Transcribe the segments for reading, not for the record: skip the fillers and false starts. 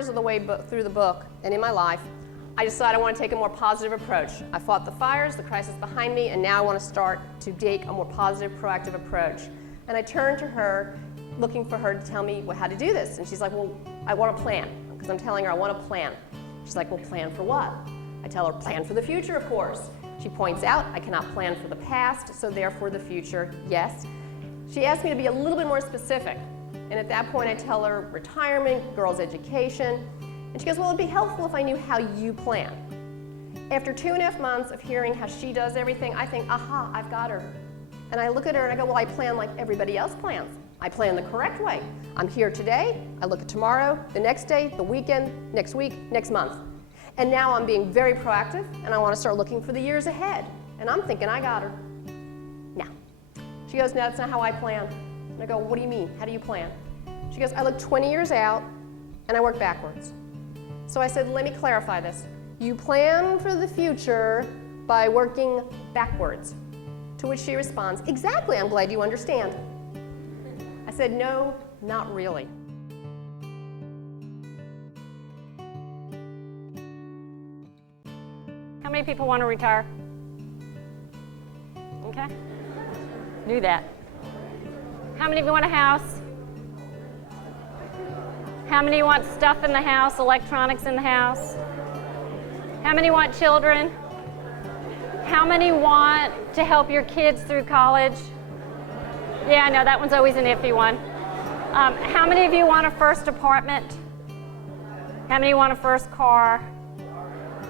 quarters of the way through the book and in my life, I decided I want to take a more positive approach. I fought the fires, the crisis behind me, and now I want to start to take a more positive, proactive approach. And I turned to her, looking for her to tell me how to do this. And she's like, well, I want a plan, because I'm telling her I want a plan. She's like, well, plan for what? I tell her, plan for the future, of course. She points out, I cannot plan for the past, so therefore the future, yes. She asked me to be a little bit more specific. And at that point, I tell her retirement, girls' education. And she goes, well, it'd be helpful if I knew how you plan. After 2.5 months of hearing how she does everything, I think, aha, I've got her. And I look at her and I go, well, I plan like everybody else plans. I plan the correct way. I'm here today, I look at tomorrow, the next day, the weekend, next week, next month. And now I'm being very proactive, and I want to start looking for the years ahead. And I'm thinking, I got her. Now. She goes, no, that's not how I plan. And I go, what do you mean? How do you plan? She goes, I look 20 years out, and I work backwards. So I said, let me clarify this. You plan for the future by working backwards. To which she responds, exactly, I'm glad you understand. I said, no, not really. How many people want to retire? Okay. Knew that. How many of you want a house? How many want stuff in the house, electronics in the house? How many want children? How many want to help your kids through college? Yeah, I know, that one's always an iffy one. How many of you want a first apartment? How many want a first car?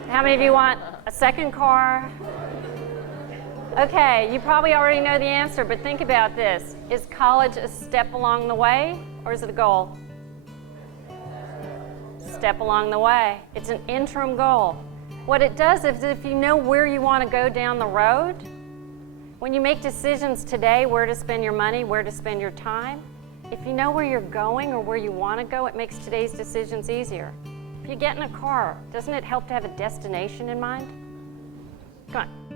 How many of you want a second car? Okay, you probably already know the answer, but think about this. Is college a step along the way, or is it a goal? Step along the way. It's an interim goal. What it does is if you know where you want to go down the road, when you make decisions today, where to spend your money, where to spend your time, if you know where you're going or where you want to go, it makes today's decisions easier. If you get in a car, doesn't it help to have a destination in mind? Come on.